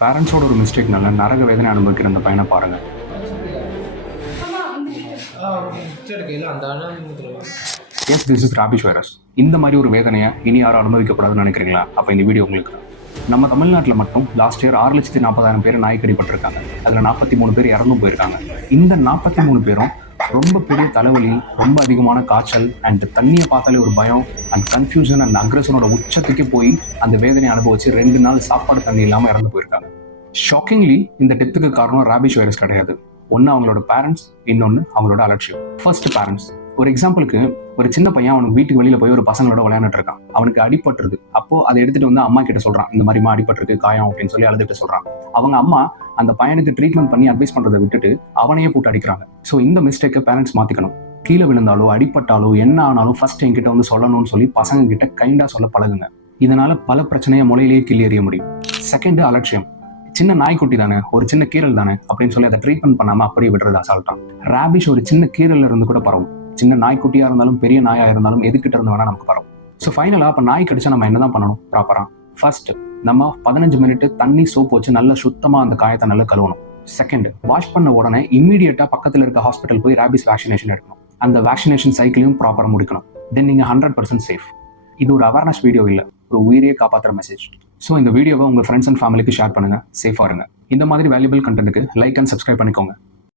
பேரண்ட்ஸோட ஒரு மிஸ்டேக்னால நரக வேதனை அனுபவிக்கிற அந்த பையனை பாருங்க. Yes, this is rubbish virus. இந்த மாதிரி ஒரு வேதனையை இனி யாரும் அனுபவிக்கக்கூடாதுன்னு நினைக்கிறீங்களா? அப்போ இந்த வீடியோ உங்களுக்கு. நம்ம தமிழ்நாட்டில் மட்டும் லாஸ்ட் இயர் 6,40,000 பேர் நாய் கடிப்பட்டிருக்காங்க. அதில் 43 பேர் இறந்தும் போயிருக்காங்க. இந்த 43 பேரும் ரொம்ப பெரிய தலைவலி, ரொம்ப அதிகமான காய்ச்சல் அண்ட் தண்ணியை பார்த்தாலே ஒரு பயம் அண்ட் கன்ஃபியூஷன் அண்ட் அக்ரஷனோட உச்சத்துக்கே போய் அந்த வேதனையை அனுபவிச்சு 2 நாள் சாப்பாடு தண்ணி இல்லாமல் இறந்து போயிருக்காங்க. ஷாக்கிங்லி இந்த டெத்துக்கு காரணம் ராபிஷ் வைரஸ் கிடையாது. ஒன்று அவங்களோட பேரண்ட்ஸ், இன்னொன்று அவங்களோட அலட்சியம். First parents. ஒரு எக்ஸாம்பிளுக்கு, ஒரு சின்ன பையன் அவனுக்கு வீட்டுக்கு வெளியில போய் ஒரு பசங்களோட விளையாண்டுட்டு இருக்கான். அவனுக்கு அடிபட்டுருது. அப்போ அதை எடுத்துட்டு வந்து அம்மா கிட்ட சொல்றான், இந்த மாதிரிமா அடிபட்டிருக்கு, காயம் அப்படின்னு சொல்லி அழுதுட்டு சொல்றான். அவங்க அம்மா அந்த பையனுக்கு ட்ரீட்மெண்ட் பண்ணி அட்வைஸ் பண்றதை விட்டுட்டு அவனையே போட்டு அடிக்கிறாங்க. ஸோ இந்த மிஸ்டேக்கை பேரண்ட்ஸ் மாத்திக்கணும். கீழே விழுந்தாலோ அடிப்பட்டாலோ என்ன ஆனாலும் ஃபர்ஸ்ட் என்கிட்ட வந்து சொல்லணும்னு சொல்லி பசங்க கிட்ட கைண்டா சொல்ல பழகுங்க. இதனால பல பிரச்சனையை முளையிலேயே கிள்ளி எறிய முடியும். செகண்ட், அலட்சியம். சின்ன நாய்க்குட்டி தானே, ஒரு சின்ன கீரல் தானே அப்படின்னு சொல்லி அதை ட்ரீட்மெண்ட் பண்ணாம அப்படியே விடுறது அசால்ட்டான். ராபிஷ் ஒரு சின்ன கீரல்ல இருந்து கூட பரவும். சின்ன நாய்க்குட்டியா இருந்தாலும் பெரிய நாயா இருந்தாலும் எதுக்கிட்ட இருந்து வேணா நமக்கு பரவும். ஸோ ஃபைனலா அப்ப நாய் கடிச்சா நம்ம என்னதான் பண்ணணும் ப்ராப்பரா? ஃபர்ஸ்ட், நம்ம 15 மினிட் தண்ணி சோப் வச்சு நல்லா சுத்தமா அந்த காயத்தை நல்லா கழுவணும். செகண்ட், வாஷ் பண்ண உடனே இம்மீடியட்டா பக்கத்துல இருக்க ஹாஸ்பிட்டல் போய் ராபிஸ் வேக்சினேஷன் எடுக்கணும். அந்த வேக்சினேஷன் சைக்கிளையும் ப்ராப்பரா முடிக்கணும். தென் நீங்க 100% சேஃப். இது ஒரு அவேர்னஸ் வீடியோ இல்ல, ஒரு உயிரையே காப்பாற்றுற மெசேஜ். ஸோ இந்த வீடியோவை உங்க ஃப்ரெண்ட்ஸ் அண்ட் ஃபேமிலிக்கு ஷேர் பண்ணுங்க. சேஃபா இருங்க. இந்த மாதிரி வேல்யூபிள் கண்டென்ட்டுக்கு லைக் அண்ட் சப்ஸ்கிரைப் பண்ணிக்கோங்க.